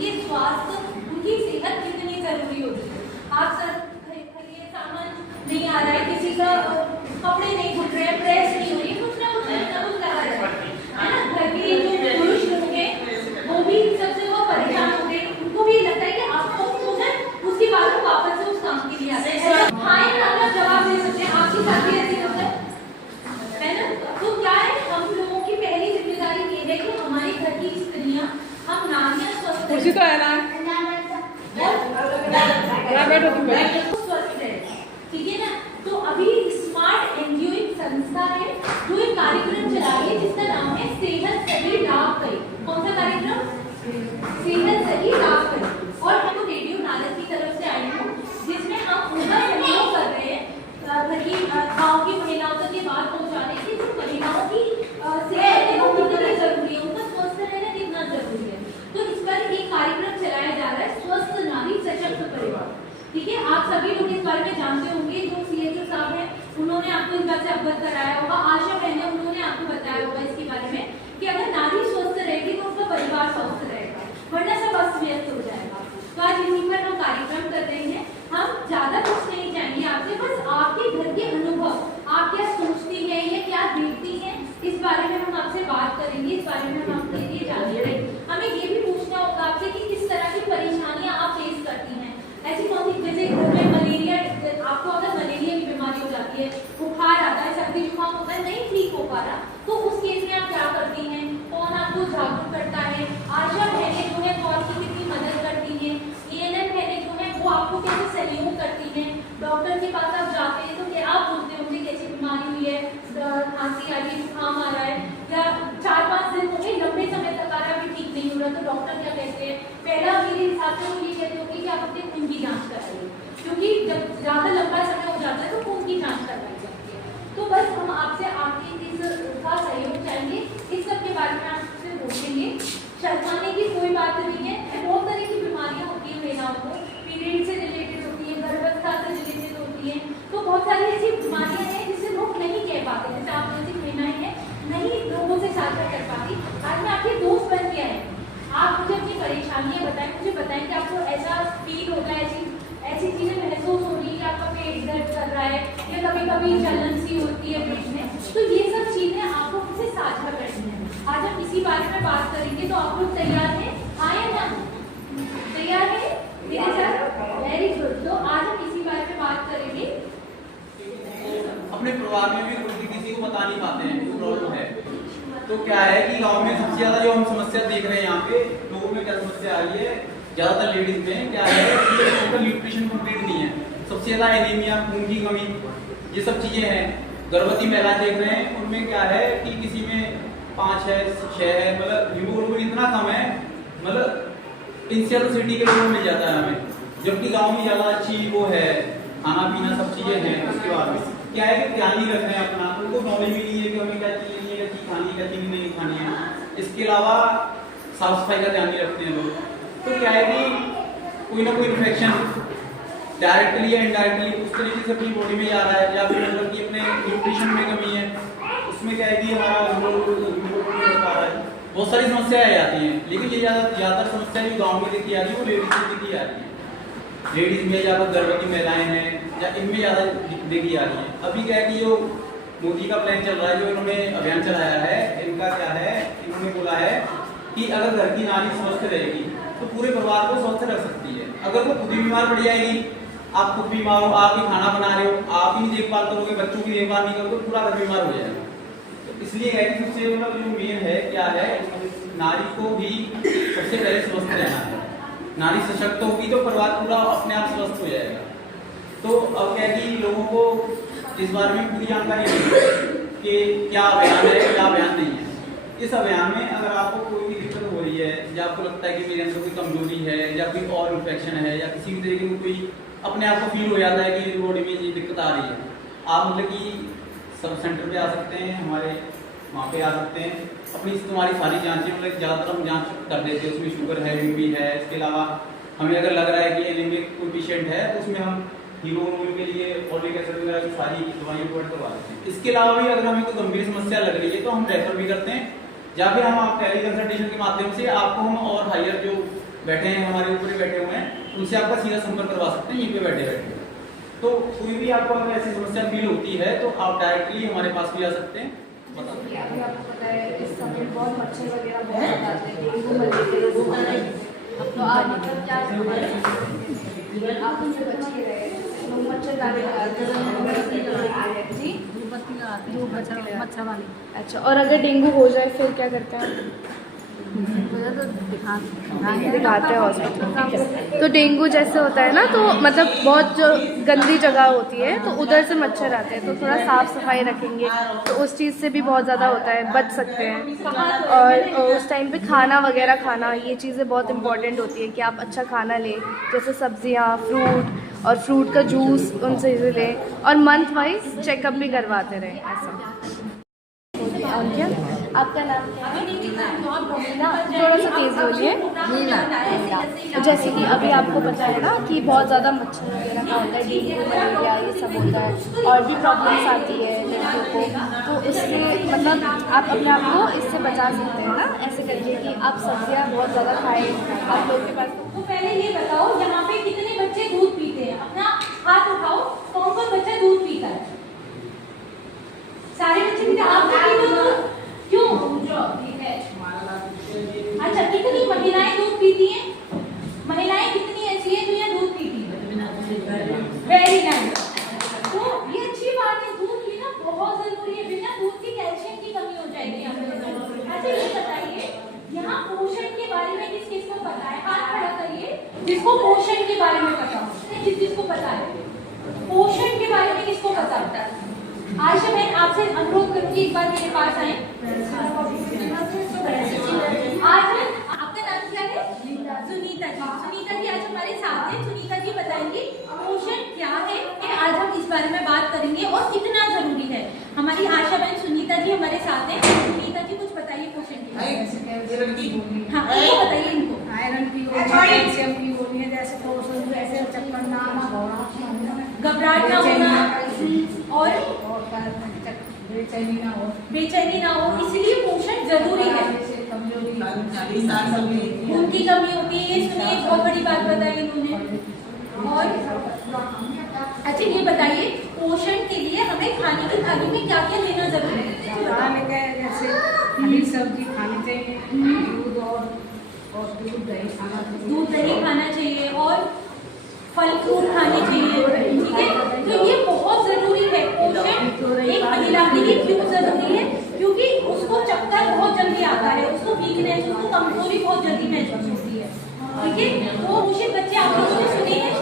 उनके स्वास्थ्य, उनकी सेहत कितनी जरूरी होती है। आप सर खरीदिए, सामान नहीं आ रहा है, किसी का कपड़े नहीं धुल रहे, प्रेस नहीं हो रही, कुछ ना कुछ लगा रहता है ना। घर के जो पुरुष लोग हैं वो भी सबसे वो परेशान होते हैं, उनको भी लगता है कि आपको उसके बाद वो वापस से उस काम के लिए आते हैं। हाँ या ना जवाब दे सकते हैं, आपकी साथी ऐसी होता है ना। तो क्या है, हम लोगों की पहली जिम्मेदारी ये है कि हमारे घर की स्त्रियां, हम नारियां स्वस्थ स्वस्थ रहे, ठीक है ना। तो अभी स्मार्ट एनजीओ एक संस्था है जो एक कार्यक्रम चला रही है जिसका नाम है सेहत सही लाभ कई। कौन सा कार्यक्रम? सेहत सही लाभ कई। और हम रेडियो नारद की तरफ से आए हूँ, जिसमें हम उनका सहयोग कर रहे हैं घर की गाँव की महिलाओं तक ये बात पहुँचाने की जो महिलाओं की सेहत है वो कितनी जरूरी है, उनका स्वस्थ रहना कितना जरूरी है। तो इस पर एक कार्यक्रम चलाया जा रहा है, स्वस्थ नारी सशक्त परिवार, ठीक है। आप सभी लोग इस बारे में जानते होंगे, जो सीएचओ साहब हैं उन्होंने आपको इस बात से अवगत कराया होगा, आशा बहन उन्होंने आपको बताया होगा इसके बारे में कि अगर नारी स्वस्थ रहेगी तो उसका परिवार स्वस्थ रहेगा, वरना सब अस्त व्यस्त हो जाएगा। तो आज इसी पर हम कार्यक्रम कर रहे हैं। हम ज्यादा कुछ नहीं चाहिए आपसे, बस आपके घर के अनुभव, आप क्या सोचती हैं या क्या देखती हैं, इस बारे में हम आपसे बात करेंगे, इस बारे में हम आपके लिए जानेंगे। हमें ये भी पूछना होगा आपसे कि किस तरह की परेशानियां आप फेस करती हैं। ऐसी कौन सी, जैसे घर में मलेरिया, आपको अगर मलेरिया की बीमारी हो जाती है, बुखार आता है, सर्दी जुकाम होता है, नहीं ठीक हो पा रहा, तो उस केस में आप क्या करती हैं? कौन आपको जागरूक करता है? आशा बहनें जो है कौन की कितनी मदद करती हैं? एएनएम बहनें जो है वो आपको कैसे सहयोग करती हैं? डॉक्टर के पास आप जाते हैं तो क्या आप बोलते होंगे कैसी बीमारी हुई है, खांसी आ रही है, जुकाम आ रहा है, या 4-5 दिन हो गए, लंबे समय तक आ रहा है, अभी ठीक नहीं हो रहा, तो डॉक्टर क्या कहते हैं? पहला मेरे हिसाब से वो ये कहते होंगे कि आप अपने खून की जांच कराइए, क्योंकि जब ज्यादा लंबा समय हो जाता है तो खून की जांच करवाई जाती है। तो बस हम आपसे आपके इसका सहयोग चाहेंगे, इस सब के बारे में आपसे पूछेंगे। शर्माने की कोई बात नहीं है, बहुत तरह की बीमारियां होती है महिलाओं को, पीरियड से रिलेटेड होती है, गर्भावस्था से रिलेटेड होती है, तो बहुत सारी ऐसी बीमारियां हैं जिससे लोग नहीं कह पाते, जैसे आप जैसी महिलाएं हैं नहीं लोगों से साझा कर पाती। आज मैं आपके दोस्त बन के आई, आप मुझे अपनी परेशानियां बताएं, मुझे बताएं कि आपको ऐसा फील होगा, ऐसी चीजें महसूस हो रही है कि आपका पेट दर्द कर रहा है या कभी कभी जलन सी होती है पेट में, तो ये सब चीजें आपको मुझसे साझा करनी है। आज हम इसी बारे में बात करेंगे, तो आप लोग तैयार हैं? आए ना, तैयार है मेरे साथ? Very good. तो आज हम इसी बारे में बात करेंगे। अपने परिवार में भी किसी को बता नहीं पाते हैं प्रॉब्लम है, तो क्या है कि गांव में सबसे ज्यादा जो हम समस्या देख रहे हैं यहाँ पे लोगों में क्या समस्या आ रही है, ज्यादातर लेडीज में क्या है कि उनका न्यूट्रिशन कंप्लीट नहीं है। सबसे ज्यादा एनीमिया, खून की कमी, ये सब चीजें हैं। गर्भवती महिलाएं देख रहे हैं, उनमें क्या है कि किसी में 5 है, 6 है, मतलब हीमोग्लोबिन इतना कम है, मतलब इंसियर सिटी के लोगों को मिल जाता है हमें, जबकि गाँव में ज्यादा अच्छी वो है, खाना पीना सब चीजें हैं। उसके बाद में क्या है कि ध्यान नहीं रख रहे हैं अपना, उनको नॉलेज भी नहीं है कि हमें क्या चीज लेनी है, क्या चीज खानी है, क्या चीज नहीं खानी है। इसके अलावा साफ सफाई का ध्यान नहीं रखते हैं लोग। तो क्या है कि कोई ना कोई इन्फेक्शन डायरेक्टली या इनडायरेक्टली उस तरीके से अपनी बॉडी में जा रहा है, या फिर मतलब कि अपने न्यूट्रिशन में कमी है, उसमें क्या है कि हमारा बहुत सारी समस्याएं आती हैं। लेकिन ये ज्यादातर समस्या जो गाँव में देखी आ रही है वो लेडीज में देखी आ रही है। लेडीज में या गर्भवती महिलाएं हैं या इनमें ज्यादा देखी आ रही है। अभी क्या है कि जो मोदी का प्लान चल रहा है, जो इन्होंने अभियान चलाया है, इनका क्या है, इन्होंने बोला है कि अगर घर की नारी स्वस्थ रहेगी तो पूरे परिवार को स्वस्थ रख सकती है। अगर वो खुद ही बीमार पड़ जाएगी, आप खुद बीमार हो, आप ही खाना बना रहे हो, आप ही देखभाल करोगे, बच्चों की देखभाल नहीं करोगे, पूरा घर बीमार हो जाएगा। तो इसलिए है कि सबसे मतलब जो मेन है क्या है, नारी को भी सबसे पहले स्वस्थ रहना है। नारी सशक्त होगी तो परिवार पूरा अपने आप स्वस्थ हो जाएगा। तो अब क्या कि लोगों को इस बारे में पूरी जानकारी नहीं है कि क्या अभियान है, क्या अभियान नहीं है। इस अभियान में अगर आपको कोई भी दिक्कत हो रही है, या आपको लगता है कि मेरे अंदर कोई कमजोरी है, या कोई और इन्फेक्शन है, या किसी भी तरीके में कोई अपने आप को फील हो जाता है कि बॉडी में ये दिक्कत आ रही है, आप मतलब कि सब सेंटर पे आ सकते हैं, हमारे वहाँ पे आ सकते हैं। अपनी तुम्हारी सारी जांचें मतलब ज़्यादातर हम जांच कर देते हैं, उसमें शुगर है, बीपी है। इसके अलावा हमें अगर लग रहा है कि एनीमिक कोई पेशेंट है तो उसमें हम हीमोग्लोबिन के लिए फॉलिक एसिड वगैरह की सारी दवाइयाँ प्रोवाइड करवा देते हैं। इसके अलावा भी अगर हमें कोई गंभीर समस्या लग रही है तो हम रेफर भी करते हैं, या फिर हम आप टेली कंसल्टेशन के माध्यम से आपको हम और हायर जो बैठे हैं हमारे ऊपर ही बैठे हुए हैं, उनसे आपका सीधा संपर्क करवा सकते हैं यहीं पे बैठे बैठे। तो कोई भी आपको अगर ऐसी समस्या फील होती है तो आप डायरेक्टली हमारे पास भी आ सकते हैं। अभी आपको पता है इस समय बहुत मच्छर वगैरह बहुत आते हैं, डेंगू मलेरिया रोग आ रहे हैं, तो आप मतलब क्या करें, आप उनसे बच के रहे, मच्छर दानी लगाते हैं जी, मच्छर वाली। अच्छा, और अगर डेंगू हो जाए फिर क्या करते हैं? तो दिखाते हैं हॉस्पिटल। तो डेंगू जैसे होता है ना, तो मतलब बहुत जो गंदी जगह होती है तो उधर से मच्छर आते हैं, तो थोड़ा साफ़ सफाई रखेंगे तो उस चीज़ से भी बहुत ज़्यादा होता है, बच सकते हैं। और उस टाइम पे खाना वगैरह खाना, ये चीज़ें बहुत इंपॉर्टेंट होती है कि आप अच्छा खाना लें, जैसे सब्जियाँ, फ्रूट और फ्रूट का जूस, उनसे लें, और मंथ वाइज चेकअप भी करवाते रहें। ऐसा और क्या? आपका नाम क्या है? ना थोड़ा सा तेज़ बोलिए। जैसे कि अभी आपको पता है ना कि बहुत ज़्यादा मच्छर वगैरह का होता है, डेंगू मलेरिया ये सब होता है, और भी प्रॉब्लम्स आती है लड़कियों को, तो उससे मतलब आप अपने आप को इससे बचा सकते हैं ना, ऐसे करके कि आप सब्जियाँ बहुत ज़्यादा खाएँ। आप लोगों के पास तो पहले ये बताओ यहाँ पे कितने बच्चे दूध पीते हैं? अपना हाथ उठाओ, कौन कौन बच्चा दूध पीता है? सारे बच्चे पीते हैं। आप भी पीते हो दूध? क्यों? अच्छा, कितनी महिलाएं दूध पीती हैं? महिलाएं कितनी ऐसी हैं जो यहाँ दूध पीती हैं? Very nice. तो ये अच्छी बात है, दूध पीना बहुत जरूरी है, बिना दूध के कैल्शियम की कमी हो जाएगी यहाँ। अच्छा, ये बताइए यहाँ पोषण के बारे में किस किस को पता है? हाथ खड़ा करिए जिसको पोषण के बारे में पता हो। किस किस को पता है पोषण के बारे में? किसको पता होता है? आयशा बहन, आपसे अनुरोध करूंगी एक बार मेरे पास आए। आज आपका नाम क्या है? सुनीता जी। सुनीता जी आज हमारे साथ हैं। सुनीता जी बताएंगे पोषण क्या है, आज हम इस बारे में बात करेंगे और कितना जरूरी है। हमारी आशा बहन सुनीता जी हमारे साथ हैं। सुनीता जी कुछ बताइए पोषण के बारे में। हाँ, ये बताइए इनको। आयरन की कैल्शियम की गोली है, जैसे पोषण, जैसे चक्कर ना आना, घबराहट ना होना और बेचैनी ना हो, इसलिए पोषण जरूरी है। खून की कमी होती है, ये सुनिए बहुत बड़ी बात बताई इन्होंने। और अच्छा ये बताइए पोषण के लिए हमें खाने की थाली में क्या क्या लेना जरूरी है? खाने के जैसे हरी सब्जी खानी चाहिए, दूध और दूध दही खाना चाहिए, दूध दही खाना चाहिए और फल फ्रूट खाने चाहिए, ठीक है। तो ये बहुत जरूरी है पोषण एक महिला के लिए। क्यों जरूरी है? क्योंकि उसको चक्कर बहुत जल्दी आता है, उसको वीकनेस, उसको कमजोरी बहुत जल्दी महसूस होती है, ठीक है। तो कुछ बच्चे आप लोगों ने सुने हैं,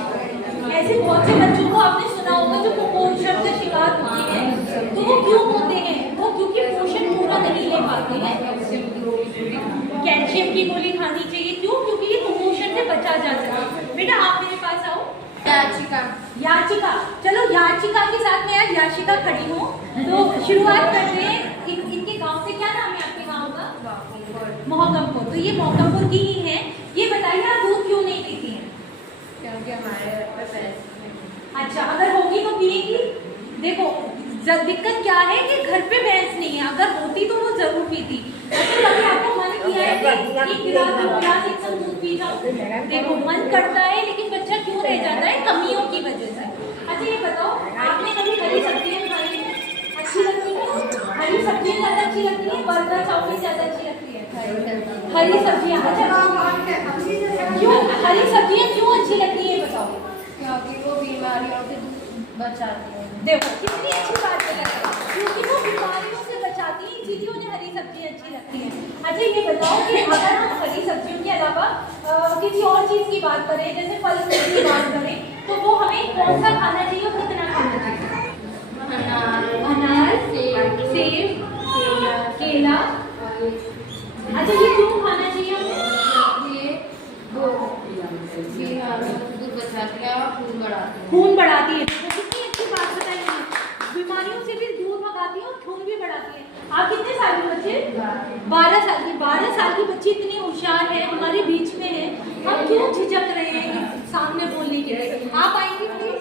ऐसे बहुत से बच्चों को आपने सुना होगा जो कुपोषण का शिकार होते हैं। तो वो क्यों होते हैं? वो क्योंकि पोषण पूरा नहीं ले पाते हैं। कैल्शियम की गोली खानी चाहिए। क्यों? क्योंकि ये कुपोषण से बचा जा सके। बेटा आप मेरे पास आओ। याचिका, चलो याचिका के साथ में आज याशिका खड़ी हूँ, तो शुरुआत करते हैं। इनके गांव से, क्या नाम है आपके गांव का? मोहकमपुर। तो ये मोहकमपुर की ही है। ये बताइए आप दूध क्यों नहीं पीती हैं? क्योंकि हमारे अच्छा, अगर होगी तो पिएगी। देखो दिक्कत क्या है कि घर पे भैंस नहीं है, अगर होती तो वो जरूर पीती। तो कभी आपको मन किया है कि एक गिलास एकदम दूध पी जाओ? देखो मन करता है, लेकिन बच्चा क्यों रह जाता है? कमियों की वजह से। अच्छा ये बताओ आपने कभी हरी सब्जियां खाई हैं? अच्छी लगती है? हरी सब्जियां ज्यादा अच्छी लगती है, बर्गर चाउमीन ज्यादा अच्छी लगती है? हरी सब्जियां। अच्छा क्यों हरी सब्जियां क्यों अच्छी लगती है बताओ? क्योंकि वो बीमारियों से बचाती है। देखो कितनी अच्छी बात है, क्योंकि वो बीमारियों से बचाती है, इसीलिए उन्हें हरी सब्जियां अच्छी लगती हैं। अच्छा ये बताओ कि अगर हम हरी सब्जियों के अलावा किसी और चीज़ की बात करें, जैसे फल फ्रूट की बात करें, तो वो हमें कौन सा खाना चाहिए और कितना खाना चाहिए? अनार, सेब, केला। अच्छा ये क्यों खाना चाहिए हमें? ये दूध बचाती है और खून बढ़ाती है। तो कितनी अच्छी बात बताई मैंने, बीमारियों से भी दूर भगाती है और खून भी बढ़ाती है। आप कितने साल के बच्चे? 12 साल की। 12 साल की बच्ची इतनी होशियार है, हमारे बीच में है, हम क्यों झिझक रहे हैं सामने बोलने के लिए? आप आएंगे प्लीज।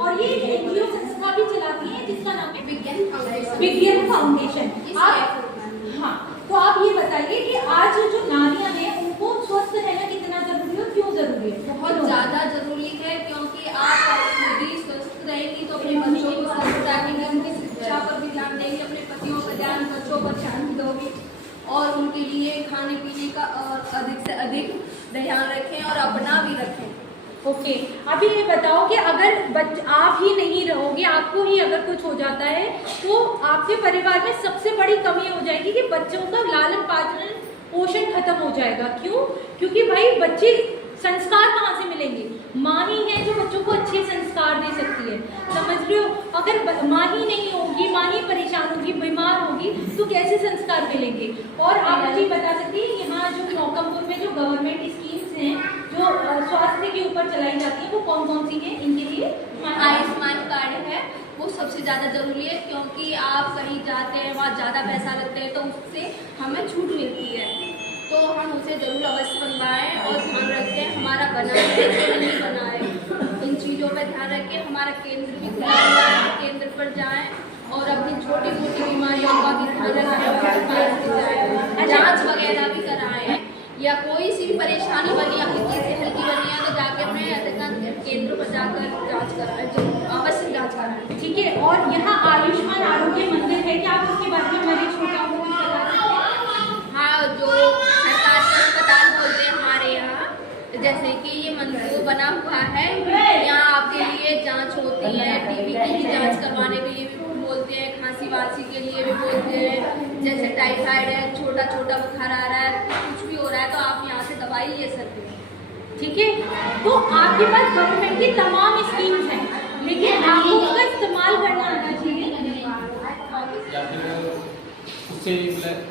और ये एनजीओ संस्था भी चलाती है जिसका नाम है विज्ञान फाउंडेशन। आप हाँ, तो आप ये बताइए कि आज जो नारियां हैं उनको स्वस्थ रहना कितना जरूरी अधिक से अधिक ध्यान रखें और अपना भी रखें। ओके, अभी ये बताओ कि अगर आप ही नहीं रहोगे, आपको ही अगर कुछ हो जाता है तो आपके परिवार में सबसे बड़ी कमी हो जाएगी कि बच्चों का लालन पालन पोषण खत्म हो जाएगा। क्यों? क्योंकि भाई बच्चे संस्कार कहाँ से मिलेंगे? माँ ही है जो बच्चों को अच्छे संस्कार दे सकती है, समझ रहे हो? अगर माँ ही नहीं होगी, माँ ही परेशान होगी, बीमार होगी, तो कैसे संस्कार मिलेंगे? और आप मुझे बता सकती हैं यहाँ जो मौकापुर में जो गवर्नमेंट स्कीम्स हैं जो स्वास्थ्य के ऊपर चलाई जाती है वो कौन कौन सी हैं इनके लिए? आयुष्मान कार्ड है वो सबसे ज़्यादा जरूरी है, क्योंकि आप कहीं जाते हैं वहाँ ज़्यादा पैसा लगता है तो उससे हमें छूट मिलती है, तो हम उसे जरूर अवश्य बनवाएं और ध्यान रखें हमारा बना है कि नहीं बना है। इन चीज़ों पर ध्यान रखें। हमारा केंद्र भी खुला हुआ है, केंद्र पर जाएं और अपनी छोटी मोटी बीमारियों का भी ध्यान रखें, जाँच वगैरह भी कराएं, या कोई सी भी परेशानी बनी हल्की से हल्की बनी है तो जाके अपने केंद्र पर जाकर जाँच कराएं, अवश्य जाँच कराएं। ठीक है, और यहाँ आयुष्मान आरोग्य मंदिर है, क्या आप उसके बारे में हमारे छोटा मोटा बता सकते हैं? हाँ, जो सरकारी अस्पताल बोलते हैं हमारे यहाँ, जैसे कि ये मंदिर बना हुआ है, यहाँ आपके लिए जांच होती है, टीबी की भी जांच करवाने के लिए भी बोलते हैं, खांसी वासी के लिए भी बोलते हैं, जैसे टाइफाइड है, छोटा छोटा बुखार आ रहा है, कुछ भी हो रहा है तो आप यहाँ से दवाई ले सकते हैं। ठीक है, तो आपके पास गवर्नमेंट की तमाम स्कीम्स हैं, लेकिन आपको उसका इस्तेमाल करना आना चाहिए। या फिर उससे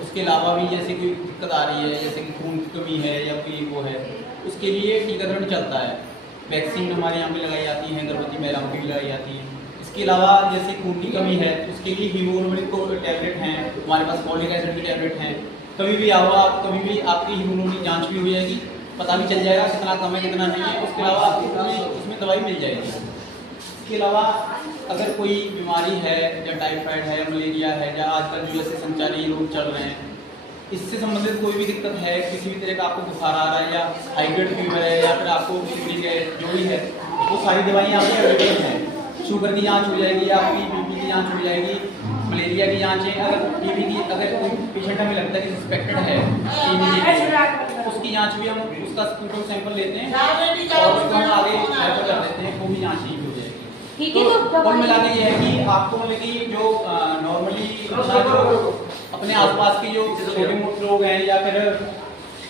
उसके अलावा भी जैसे कोई दिक्कत आ रही है, जैसे कि खून की कमी है या कोई वो है, उसके लिए टीकाकरण चलता है। वैक्सीन हमारे यहाँ पे लगाई जाती है, गर्भवती महिलाओं की भी लगाई जाती है। इसके अलावा जैसे खून की कमी है तो उसके लिए हीमोग्लोबिन को टैबलेट हैं, हमारे पास फॉलिक एसिड की टैबलेट हैं। कभी भी आओ आप, कभी भी आपकी हीमोग्लोबिन जाँच भी हो जाएगी, पता भी चल जाएगा कितना कम है कितना नहीं है। उसके अलावा आपको उसमें दवाई मिल जाएगी। इसके अलावा अगर कोई बीमारी है या टाइफाइड है, मलेरिया है, या आजकल जो जैसे संचारी रोग चल रहे हैं, इससे संबंधित कोई भी दिक्कत है, किसी भी तरह का आपको बुखार आ रहा है या हाई ब्लड फीवर है या फिर आपको सिकरिंग है, जो भी है, वो सारी दवाइयाँ आपकी अवेलेबल हैं। शुगर की जांच हो जाएगी, आपकी बीपी की जांच हो जाएगी, मलेरिया की जांच है, अगर टीबी की अगर कोई पेशेंट हमें लगता है कि सस्पेक्टेड है टीबी, उसकी जांच भी हम उसका स्पूटम सैंपल लेते हैं और उसको हम आगे रेफर कर देते हैं, वो भी जांच ही हो जाएगी। ठीक है, तो कुल मिला के ये है कि आपको मतलब कि जो नॉर्मली जो अपने आसपास की जो छोटे मोटे लोग हैं या फिर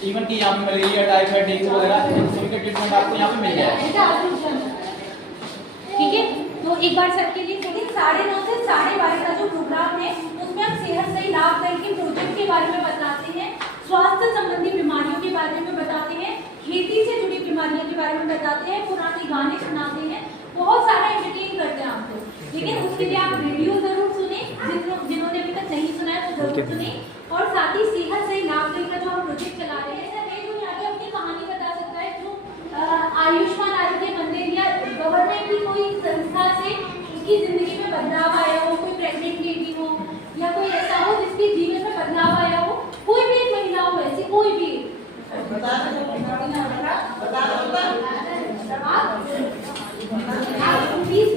इवन कि यहाँ पे मलेरिया, टाइफाइड, डेंगू वगैरह सभी का ट्रीटमेंट आपको यहाँ पे मिल जाएगा। ठीक है, तो एक बार सबके लिए सुनिए, 9:30 से 12:30 का जो प्रोग्राम है उसमें हम सेहत सही लाभदायक के प्रोजेक्ट के बारे में बताते हैं, स्वास्थ्य संबंधी बीमारियों के बारे में बताते हैं, खेती से जुड़ी बीमारियों के बारे में बताते हैं, पुराने गाने सुनाते हैं, बहुत सारा एंटरटेन करते हैं आपको। लेकिन उसके लिए आप रेडियो जरूर सुने, जिन्होंने अभी तक नहीं सुना है वो जरूर सुने, और साथ ही सेहत सही लाभदायक का जो हम प्रोजेक्ट चला रहे हैं, ऐसा है जो यहाँ पे अपनी कहानी बता सकता है, जो आयुष्मान आरोग्य मंदिर या गवर्नमेंट की कोई संस्था से उसकी जिंदगी में बदलाव आया हो, कोई प्रेग्नेंट लेडी हो या कोई ऐसा हो जिसके जीवन में बदलाव आया हो, कोई भी एक महिला हो, ऐसी कोई भी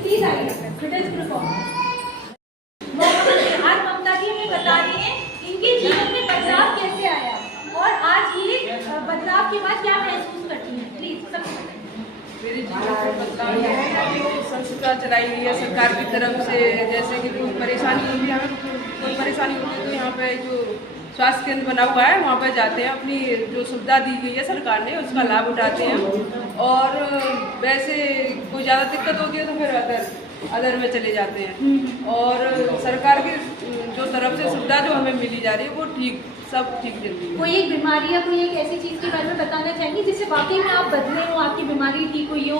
प्लीज आइए। आज ममता जी हमें बता रही हैं इनके जीवन में बदलाव कैसे आया और आज ये बदलाव के बाद क्या महसूस करती हैं। प्लीज सब मेरे जीवन में बदलाव ये है कि जो संस्था चलाई गई है सरकार की तरफ से, जैसे कि कोई परेशानी होती है, हमें कोई परेशानी होती है तो यहाँ पे जो स्वास्थ्य केंद्र बना हुआ है वहाँ पर जाते हैं, अपनी जो सुविधा दी गई है सरकार ने उसका लाभ उठाते हैं। और वैसे कोई ज़्यादा दिक्कत होती है तो फिर अदर में चले जाते हैं। और सरकार की जो तरफ से सुविधा जो हमें मिली जा रही है वो ठीक सब ठीक चलती है। कोई एक बीमारी या कोई एक ऐसी चीज़ के बारे में बताना चाहेंगे जिससे वाकई में आप बदले हो, आपकी बीमारी ठीक हुई हो?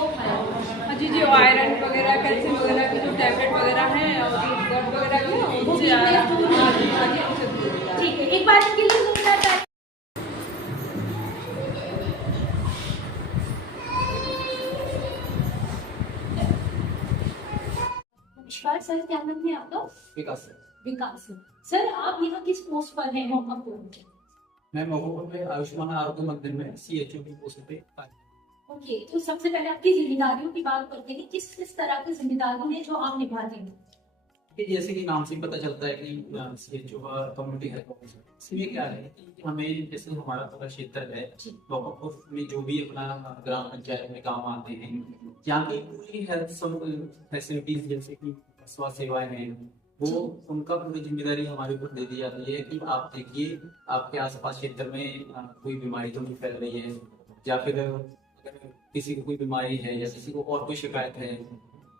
जी जी, आयरन वगैरह, कैल्शियम वगैरह की जो टैबलेट वगैरह हैं और जो ब्लड वगैरह की ठीक है, एक बार के लिए सुनना चाहिए। नमस्कार सर, क्या नाम है आपका? विकास विकास सर, आप यहाँ किस पोस्ट पर हैं मोकापुर में? मैं मोकापुर में आयुष्मान आरोग्य मंदिर में CHO की पोस्ट पे ओके, तो सबसे पहले आपकी जिम्मेदारियों की बात करते हैं, किस किस तरह की जिम्मेदारियां हैं जो आप निभाते हैं? कि जैसे कि नाम से पता चलता है कि जो कम्युनिटी हेल्थ ऑफिसर, इसमें क्या है कि हमें जैसे हमारा पूरा क्षेत्र है तो उसमें जो भी अपना ग्राम पंचायत में काम आते हैं, यहाँ की पूरी हेल्थ फैसिलिटीज जैसे कि स्वास्थ्य सेवाएं हैं, वो उनका पूरी जिम्मेदारी हमारे ऊपर दे दी जाती है कि आप देखिए आपके आसपास क्षेत्र में कोई बीमारी तो नहीं फैल रही है, या फिर अगर किसी को कोई बीमारी है या किसी को और कोई शिकायत है,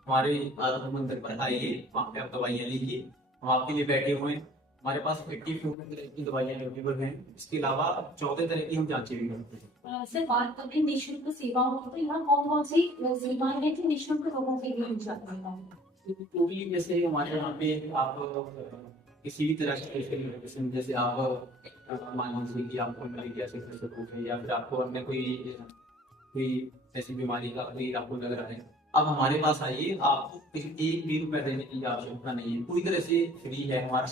हमारे आरोग्य मंदिर पर आइए, वहाँ पे आप दवाइयाँ लीजिए, हम आपके लिए बैठे हुए हैं। हमारे पास 84 तरह की दवाइयाँ अवेलेबल हैं। इसके अलावा 14 तरह की हम जांचें भी करते हैं। सर बात करें निःशुल्क सेवाओं की, तो यहाँ कौन कौन सी सेवाएं हैं जो निःशुल्क लोगों के लिए मिल जाती हैं? तो भी जैसे हमारे यहाँ पे आप किसी भी तरह की जैसे आप मान लीजिए कि आपको मलेरिया से है या फिर आपको अन्य कोई ऐसी बीमारी का कोई आपको लग रहा है, अब हमारे पास आइए, आपको एक भी रुपया देने की आवश्यकता नहीं है, पूरी तरह से फ्री है हमारा।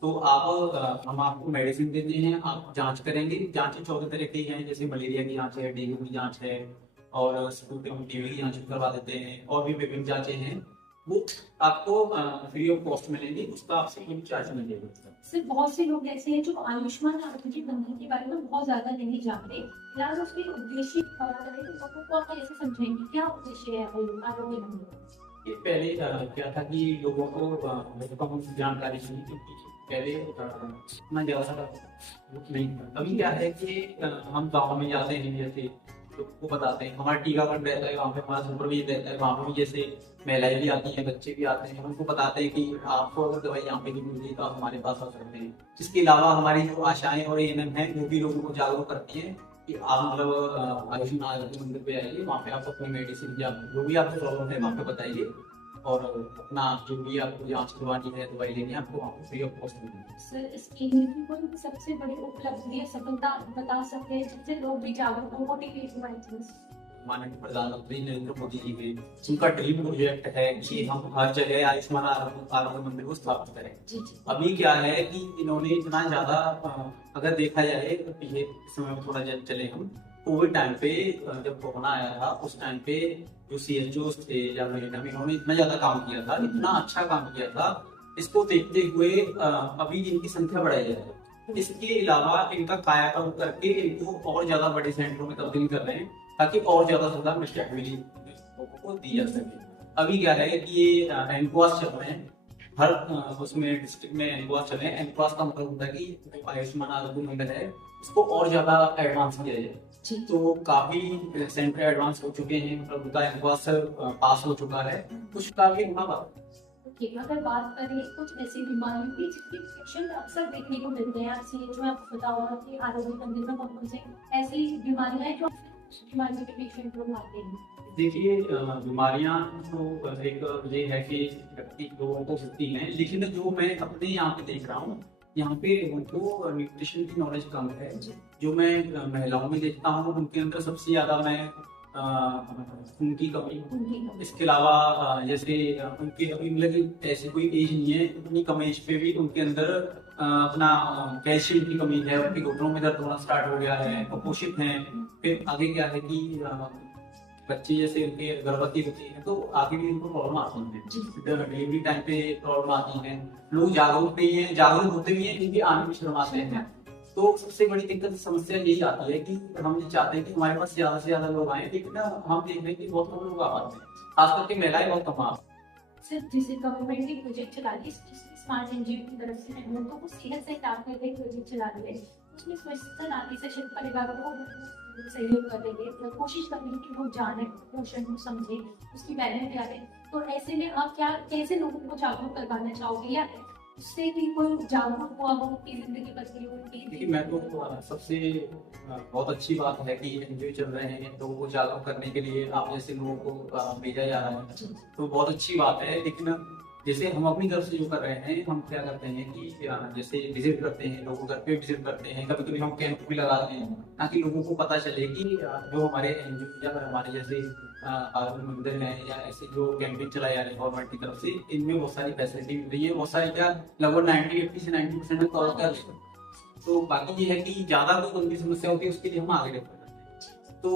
तो आप हम आपको मेडिसिन देते हैं, आप जांच करेंगे। जांचें 14 तरह की हैं, जैसे मलेरिया की जांच है, डेंगू की जांच है, और टीबी की जांच करवा देते हैं, और भी विभिन्न जांचें हैं, वो आपको फ्री ऑफ कॉस्ट मिलेंगी, उसका आपसे कोई चार्ज नहीं लगेगा। सिर्फ बहुत से लोग ऐसे हैं जो आयुष्मान आरोग्य बंधन के बारे में बहुत ज्यादा नहीं जानते, फिलहाल उसके उद्देश्य तो आप कैसे समझेंगे, क्या उद्देश्य है आरोग्य बंधन? ये पहले क्या था कि लोगों को जानकारी नहीं थी, पहले इतना ज्यादा नहीं था। अभी क्या है कि हम गाँव में जाते हैं, जैसे लोगों को बताते हैं, हमारा टीकाकरण रहता है, वहाँ पे हमारा सुपरविजन रहता है, वहाँ पे भी जैसे महिलाएं भी आती हैं, बच्चे भी आते हैं, उनको बताते हैं कि आपको अगर दवाई यहाँ पे नहीं मिलती तो आप हमारे पास आ सकते हैं। इसके अलावा हमारी जो आशाएं और एएनएम हैं, वो भी लोगों को जागरूक करती हैं कि आप मतलब आयुष्मान आरोग्य मंदिर पे आइए, वहाँ पे आप अपनी मेडिसिन या जो भी आपको प्रॉब्लम है वहाँ पे बताइए, और अपना जो भी आपको जांच करवानी है, दवाई लेनी है, आपको वहाँ पे फ्री ऑफ कॉस्ट मिलेगी। सर स्कीम की कोई सबसे बड़ी उपलब्धि या सफलता बता सकते हैं जिससे लोग भी जागरूक हो? मोटिवेट माननीय प्रधानमंत्री नरेंद्र मोदी जी ने, उनका ड्रीम प्रोजेक्ट है कि हम हर जगह आयुष्मान आरोग्य मंदिर को स्थापित करें। अभी क्या है कि इन्होंने इतना ज्यादा, अगर देखा जाए तो पिछले समय में थोड़ा चले हम, कोविड टाइम पे जब कोरोना आया था, उस टाइम पे जो CHOs थे या मैडम, इन्होंने इतना ज्यादा काम किया था, इतना अच्छा काम किया था। इसको देखते हुए अभी इनकी संख्या बढ़ाई जाए। इसके अलावा इनका कायाकल्प करके इनको और ज्यादा बड़े सेंटरों में तब्दील कर रहे हैं, ताकि और ज्यादा सुविधा लोगों को दी जा सके। अभी क्या है कि ये एनक्वास चल रहे हैं, हर उसमें डिस्ट्रिक्ट में एनक्वास चल रहे हैं। एनक्वास का मतलब होता है कि जो आयुष्मान आरोग्य मंदिर है उसको और ज्यादा एडवांस किया जाए। तो काफी सेंटर एडवांस हो चुके हैं, मतलब उनका एनक्वास पास हो चुका है, कुछ काफी अगर बात करें कुछ ऐसी बीमारियों की जिसके पेशेंट अक्सर देखने को मिलते हैं, जो आपको पता होगा कि आरोग्य मंदिर में कौन से ऐसी बीमारियां हैं जो बीमारियों के पेशेंट लोग आते हैं? देखिए, बीमारियां तो एक ये है कि व्यक्ति लोगों को सकती हैं, लेकिन जो मैं अपने यहाँ पे देख रहा हूँ, यहाँ पे उनको न्यूट्रिशन की नॉलेज कम है। जो मैं महिलाओं में देखता हूँ, उनके अंदर सबसे ज्यादा मैं उनकी कमी, इसके अलावा जैसे उनके अभी मतलब ऐसी कोई एज नहीं है, इतनी कम एज पे भी उनके अंदर अपना कैल्शियम की कमी है, उनके घुटनों में दर्द होना स्टार्ट हो गया है, कुपोषित हैं। फिर आगे क्या है कि बच्चे जैसे उनके गर्भवती होती है तो आगे भी उनको प्रॉब्लम आती है, डिलीवरी टाइम पे प्रॉब्लम आती है। लोग जागरूक नहीं है, जागरूक होते भी हैं, इनके आने में शर्म आते हैं। तो सबसे बड़ी दिक्कत समस्या यही आती है कि हम ये चाहते हैं कि हमारे पास ज्यादा से ज्यादा लोग आए, लेकिन हम देख रहे हैं कि बहुत कम लोग आ पाते हैं, खास करके महिलाएं बहुत कम आ। सर जैसे गवर्नमेंट ने प्रोजेक्ट चला रही है स्मार्ट एनजीओ की तरफ से, लोगों को सेहत से काम करके एक प्रोजेक्ट चला रही है, उसमें स्वच्छता लाने से शिल्प परिवारों को सहयोग करेंगे, कोशिश करेंगे कि वो जाने, पोषण को समझे, उसकी वैल्यू क्या है। तो ऐसे में आप क्या कैसे लोगों को जागरूक करवाना चाहोगे, या उससे भी कोई जागरूक हुआ हो उनकी जिंदगी बदली हो? देखिए, मैं तो सबसे बहुत अच्छी बात है कि एनजीओ चल रहे हैं, लोगों को जागरूक करने के लिए आप जैसे लोगों को भेजा जा रहा है, तो बहुत अच्छी बात है। लेकिन जैसे हम अपनी तरफ से जो कर रहे हैं, हम क्या करते हैं कि जैसे विजिट करते हैं, लोगों घर पे विजिट करते हैं, कभी कभी हम कैंप भी लगाते हैं, ताकि लोगों को पता चले कि जो हमारे एनजीओ या हमारे जैसे मंदिर हैं या ऐसे जो कैंपेन चलाए जा रहे हैं गवर्नमेंट की तरफ से, इनमें बहुत सारी फैसिलिटी मिल रही है, बहुत सारी क्या लगभग 80 से 90% में कवर कर। तो बाकी ये है कि ज्यादा कोई गंभीर समस्या होती है उसके लिए हम आगे रेफर करते हैं। तो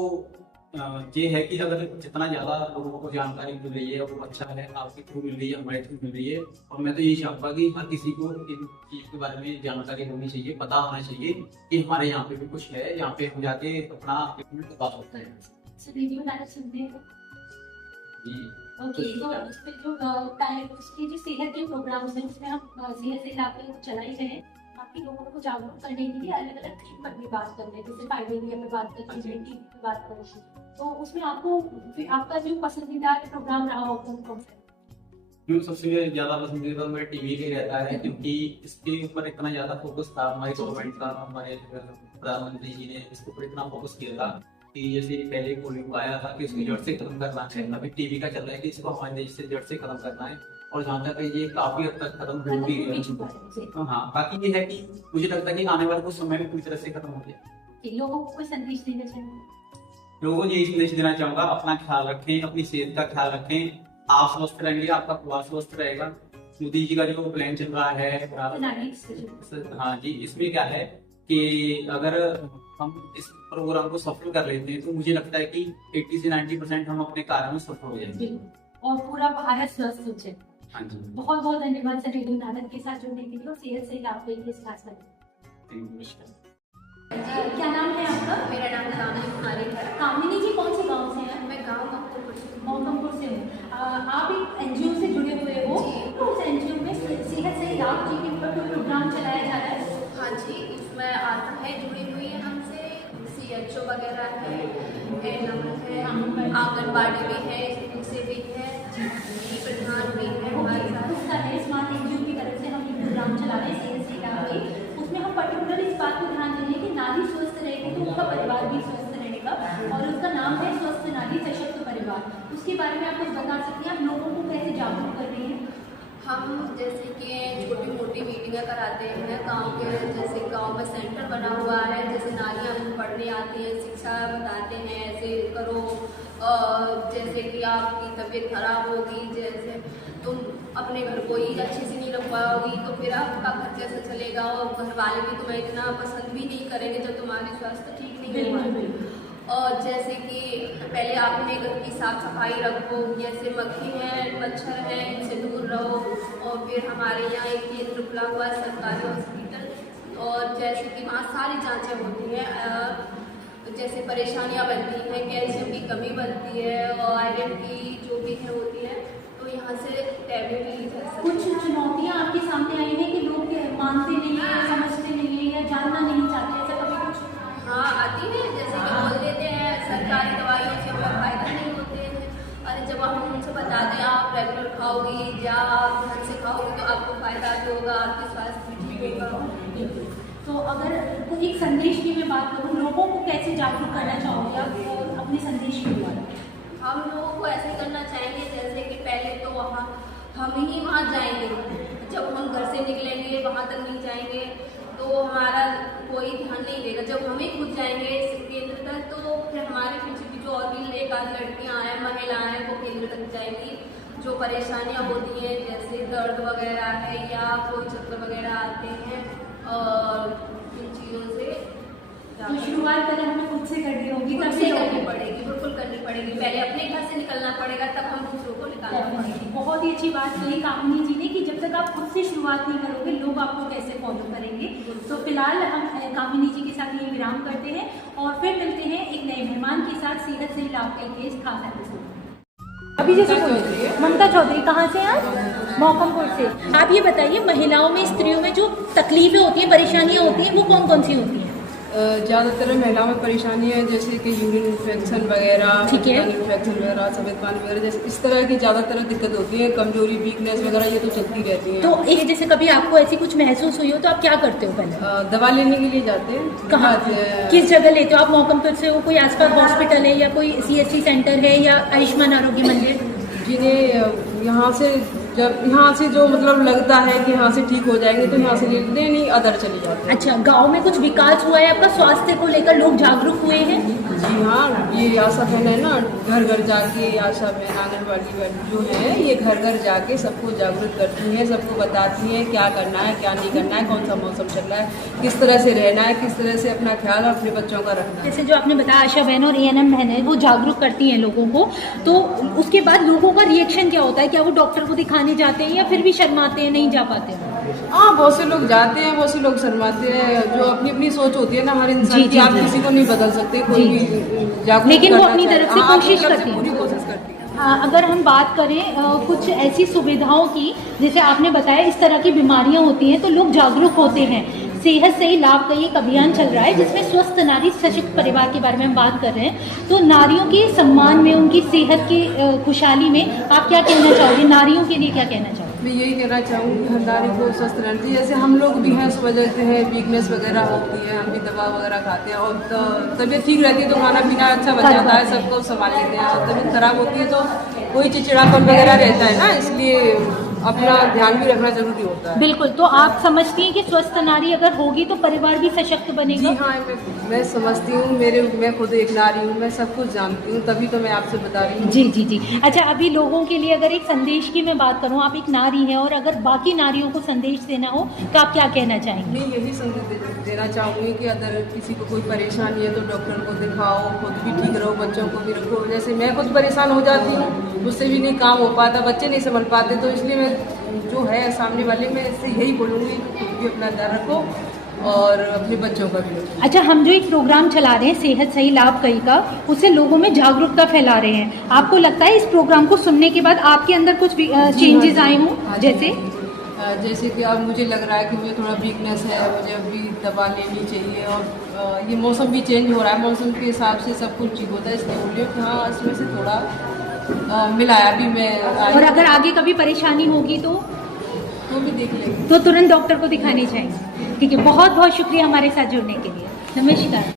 ये है कि अगर जितना ज़्यादा लोगों को जानकारी मिल रही है वो अच्छा है, आपके थ्रू मिल रही है, हमारे थ्रू मिल रही है। और मैं तो यही चाहूँगा कि हर किसी को इन चीज़ के बारे में जानकारी होनी चाहिए, पता होना चाहिए कि हमारे यहाँ पे भी कुछ है, यहाँ पे हम जाके अपना ट्रीटमेंट करवा सकते हैं। रेडियो मैनेज सुनते हैं जी ओके। तो उसमें जो उसकी जो सेहत के प्रोग्राम्स हैं उसमें हम सेहत से लाभ चलाई हैं बाकी लोगों को जागरूक करने के लिए अलग अलग थीम पर भी बात कर रहे हैं, जैसे फाइवेरिया पे बात कर रही है, टीवी पे बात कर रही है। तो उसमें आपको आपका जो पसंदीदा प्रोग्राम रहा होगा कौन सा? जो सबसे ज्यादा पसंदीदा मेरे टीवी के रहता है, क्योंकि इसके ऊपर इतना ज्यादा फोकस था हमारी गवर्नमेंट का, हमारे प्रधानमंत्री जी ने इसके ऊपर इतना फोकस किया था कि जैसे पहले पोलियो आया था कि इसको जड़ से खत्म करना है, अभी टीवी का चल रहा है कि इसको हमारे देश से जड़ से खत्म करना है। और जहाँ तक ये काफी हद तक खत्म हो भी गया। हाँ, बाकी ये है कि मुझे लगता है कि आने वाले कुछ समय में पूरी तरह से खत्म हो जाए। लोगों को कोई संदेश देना चाहिए? लोगों को यही संदेश देना चाहूंगा, अपना ख्याल रखें, अपनी सेहत का ख्याल रखें, आप स्वस्थ रहेंगे, आपका परिवार स्वस्थ रहेगा। मोदी जी का जो प्लान चल रहा है, हाँ जी, इसमें क्या है कि अगर हम इस प्रोग्राम को सफल कर लेते हैं तो मुझे लगता है कि 80 से 90% हम अपने कार्य में सफल हो जाएंगे और पूरा भारत स्वस्थ हो जाए। हाँ जी, बहुत बहुत धन्यवाद सर रेडियो नानक के साथ जुड़ने के लिए और सेहत से लाभ के लिए इस खास नमस्कार। क्या नाम है आपका? मेरा नाम कामिनी कुमारी है। कामिनी जी कौन से गांव से हैं? मैं गाँव मौकमपुर से हूँ। आप एक एनजीओ से जुड़े हुए हो, तो उस एनजीओ में सेहत से लाभ के ऊपर कोई प्रोग्राम चलाया जा रहा है? हाँ जी, उसमें आशा है जुड़ी हुई है हमसे, CHO वगैरह है, आंगनबाड़ी भी है, उनसे भी है, प्रधान भी है हमारे साथ। उसका है स्मार्ट एनजीओ की तरफ से हम ये प्रोग्राम चला रहे हैं सेहत से लाभ के। उसमें हम पर्टिकुलर इस बात को ध्यान देंगे कि नारी स्वस्थ रहेगी तो उसका परिवार भी स्वस्थ रहेगा, और उसका नाम है स्वस्थ नारी सशक्त परिवार। उसके बारे में आप कुछ बता सकते हैं, आप लोगों को कैसे जागरूक कर रही हैं? हम जैसे कि छोटी मोटी मीटिंगें कराते हैं गांव के, जैसे गांव में सेंटर बना हुआ है, जैसे नारियाँ पढ़ने आती हैं, शिक्षा बताते हैं, ऐसे करो, जैसे कि आपकी तबीयत खराब होगी, जैसे तुम अपने घर को ही अच्छे से नहीं रख पाओगी तो फिर आपका घर कैसे चलेगा, और घर वाले भी तुम्हें इतना पसंद भी नहीं करेंगे जब तुम्हारी स्वास्थ्य ठीक नहीं होगा। और जैसे कि पहले आपने घर की साफ सफाई रखो, जैसे मक्खी है, मच्छर है, इनसे दूर रहो। और फिर हमारे यहाँ एक केंद्र खुला हुआ है सरकारी हॉस्पिटल, और जैसे कि वहाँ सारी जांचें होती हैं, जैसे परेशानियाँ बनती हैं, कैल्शियम की कमी बनती है और आयरन की जो भी है होती है, तो यहाँ से टैबलेट ली जा सकती है। कुछ चुनौतियाँ आपके सामने आई हैं कि लोग मानते नहीं है, समझते नहीं है या जानना नहीं चाहते, ऐसा कभी कुछ? हाँ, आती है, जैसे कि बोल देते हैं सरकारी दवाइयों से हमें फायदा नहीं होते हैं। अरे जब हम उनसे बताते हैं आप रेगुलर खाओगी या आप ढंग से खाओगी तो आपको फायदा भी होगा, आपके स्वास्थ्य भी ठीक होगा। तो अगर एक संदेश की मैं बात करूँ, लोगों को कैसे जागरूक करना चाहोगे आप और अपने संदेश के द्वारा? हम लोगों को ऐसे करना चाहेंगे जैसे कि पहले तो हम ही वहाँ जाएंगे, जब हम घर से निकलेंगे वहाँ तक नहीं जाएंगे तो हमारा कोई ध्यान नहीं देगा। जब हम ही खुद जाएंगे इस केंद्र तक तो फिर हमारे पीछे भी जो और भी एक आध लड़कियाँ हैं, महिलाएं हैं, वो केंद्र तक जाएंगी। जो परेशानियाँ होती हैं जैसे दर्द वगैरह है या कोई चक्कर वगैरह आते हैं और इन चीज़ों से तो शुरुआत पहले हमें खुद से करनी होगी, खुद तब से करनी पड़ेगी, बिल्कुल करनी पड़ेगी। पहले अपने घर से निकलना पड़ेगा, तब हम दूसरों को निकालना पड़ेगा। बहुत ही अच्छी बात कही कामिनी जी ने कि जब तक आप खुद से शुरुआत नहीं करोगे लोग आपको कैसे फॉलो करेंगे। तो फिलहाल हम कामिनी जी के साथ ये विराम करते हैं और फिर मिलते हैं एक नए मेहमान के साथ सेहत से लाभ के इस खास एपिसोड। अभी जैसे ममता चौधरी, कहाँ से हैं आप? मौकमपुर से। आप ये बताइए, महिलाओं में, स्त्रियों में जो तकलीफें होती हैं, परेशानियाँ होती हैं, वो कौन कौन सी होती हैं? ज़्यादातर महिलाओं में परेशानी है जैसे कि यूरिन इन्फेक्शन वगैरह, ठीक है, इन्फेक्शन वगैरह, सफेद पानी वगैरह, जैसे इस तरह की ज़्यादातर दिक्कत होती है। कमजोरी, वीकनेस वगैरह ये तो चलती रहती है। तो एक जैसे कभी आपको ऐसी कुछ महसूस हुई हो तो आप क्या करते हो पहले? दवा लेने के लिए जाते हैं। कहाँ, किस जगह लेते हो आप? मौकमपुर से हो, कोई आसपास हॉस्पिटल है या कोई CHC सेंटर है या आयुष्मान आरोग्य मंदिर? जिन्हें यहाँ से जो मतलब लगता है कि यहाँ से ठीक हो जाएंगे तो यहाँ से ले लेते हैं, नहीं अदर चले जाते हैं। अच्छा, गांव में कुछ विकास हुआ है आपका स्वास्थ्य को लेकर? लोग जागरूक हुए हैं? जी हाँ, ये आशा बहन है ना, घर घर जाके आशा बहन आंगनबाड़ी जो है ये घर घर जाके सबको जागरूक करती हैं, सबको बताती हैं क्या करना है क्या नहीं करना है, कौन सा मौसम चल रहा है, किस तरह से रहना है, किस तरह से अपना ख्याल अपने बच्चों का रखना है। जैसे जो आपने बताया आशा बहन और एएनएम बहन है वो जागरूक करती हैं लोगों को, तो उसके बाद लोगों का रिएक्शन क्या होता है? क्या वो डॉक्टर को दिखाने जाते हैं या फिर भी शर्माते हैं, नहीं जा पाते हैं? हाँ, बहुत से लोग जाते हैं, बहुत से लोग शर्माते हैं, जो अपनी अपनी सोच होती है ना हर इंसान जी, की, आप जी। किसी को नहीं बदल सकते, कोई जी, भी जागरूक लेकिन वो करना अपनी चाहे। तरफ से हाँ, कोशिश अपनी तरफ से करती हैं। पूरी कोशिश करती है। अगर हम बात करें कुछ ऐसी सुविधाओं की, जैसे आपने बताया इस तरह की बीमारियां होती हैं तो लोग जागरूक होते हैं। सेहत सही लाभ का ये एक अभियान चल रहा है जिसमें स्वस्थ नारी सशक्त परिवार के बारे में हम बात कर रहे हैं। तो नारियों के सम्मान में, उनकी सेहत की खुशहाली में आप क्या कहना चाहोगे? नारियों के लिए क्या कहना चाहोगे? मैं यही कहना चाहूँगी हर नारी को स्वस्थ रहती है, जैसे हम लोग भी हैं, सुबह जलते हैं, वीकनेस वगैरह होती है, हम भी दवा वगैरह खाते हैं और तबीयत ठीक रहती है तो खाना पीना अच्छा बन जाता है, सबको संभाल लेते हैं। और तबीयत खराब होती है तो कोई चिड़चिड़ापन वगैरह रहता है ना, इसलिए अपना ध्यान भी रखना जरूरी होता है। बिल्कुल, तो आप समझती हैं कि स्वस्थ नारी अगर होगी तो परिवार भी सशक्त बनेगा? जी हाँ, मैं समझती हूँ, मैं खुद एक नारी हूँ, मैं सब कुछ जानती हूँ, तभी तो मैं आपसे बता रही हूँ। जी जी जी। अच्छा, अभी लोगों के लिए अगर एक संदेश की मैं बात करूँ, आप एक नारी हैं और अगर बाकी नारियों को संदेश देना हो तो आप क्या कहना चाहेंगे? मैं यही संदेश देना चाहूँगी कि अगर किसी को कोई परेशानी है तो डॉक्टर को दिखाओ, खुद भी ठीक रहो, बच्चों को भी रखो। जैसे मैं खुद परेशान हो जाती हूँ, मुझसे भी नहीं काम हो पाता, बच्चे नहीं संभल पाते, तो इसलिए मैं जो है सामने वाले में इससे यही बोलूँगी कि खुद भी अपना ध्यान रखो और अपने बच्चों का भी रखो। अच्छा, हम जो एक प्रोग्राम चला रहे हैं सेहत सही लाभ कई का, उससे लोगों में जागरूकता फैला रहे हैं। आपको लगता है इस प्रोग्राम को सुनने के बाद आपके अंदर कुछ चेंजेस आए हों? जैसे कि अब मुझे लग रहा है कि मुझे थोड़ा वीकनेस है, मुझे अभी दवा लेनी चाहिए और ये मौसम भी चेंज हो रहा है, मौसम के हिसाब से सब कुछ ठीक होता है, इसलिए बोलिए कि हाँ इसमें से थोड़ा मिला है। अभी मैं और अगर आगे कभी परेशानी होगी तो भी देख लेंगे। तुरंत डॉक्टर को दिखानी चाहिए। ठीक है, बहुत बहुत शुक्रिया हमारे साथ जुड़ने के लिए। नमस्कार।